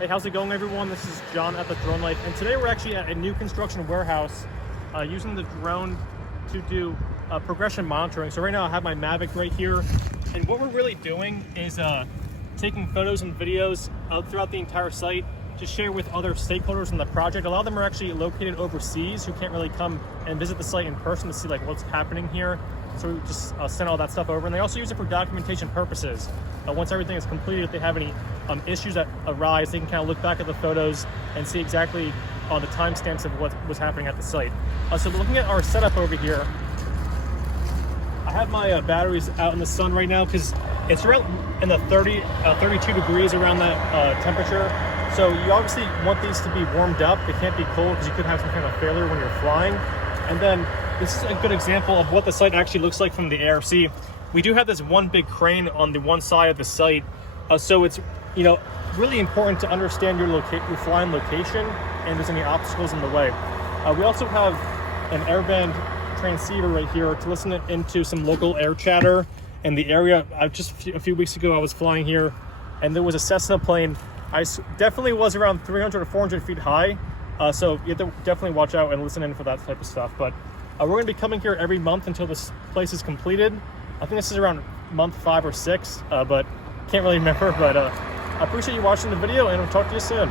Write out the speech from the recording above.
Hey, how's it going, everyone? This is John at the Drone Life, and today we're actually at a new construction warehouse using the drone to do progression monitoring. So right now I have my Mavic right here, and what we're really doing is taking photos and videos throughout the entire site to share with other stakeholders in the project. A lot of them are actually located overseas who can't really come and visit the site in person to see like what's happening here. So we just send all that stuff over, and they also use it for documentation purposes. Once everything is completed, if they have any issues that arise, they can kind of look back at the photos and see exactly the timestamps of what was happening at the site. So looking at our setup over here, I have my batteries out in the sun right now because it's around in the 32 degrees around that temperature. So you obviously want these to be warmed up. They can't be cold because you could have some kind of failure when you're flying. And then this is a good example of what the site actually looks like from the air. See, we do have this one big crane on the one side of the site. So it's, really important to understand your flying location and if there's any obstacles in the way. We also have an airband transceiver right here to listen into some local air chatter in the area. Just a few weeks ago, I was flying here and there was a Cessna plane. I definitely was around 300 or 400 feet high. So you have to definitely watch out and listen in for that type of stuff. But we're going to be coming here every month until this place is completed. I think this is around month 5 or 6, but can't really remember. But I appreciate you watching the video, and I'll talk to you soon.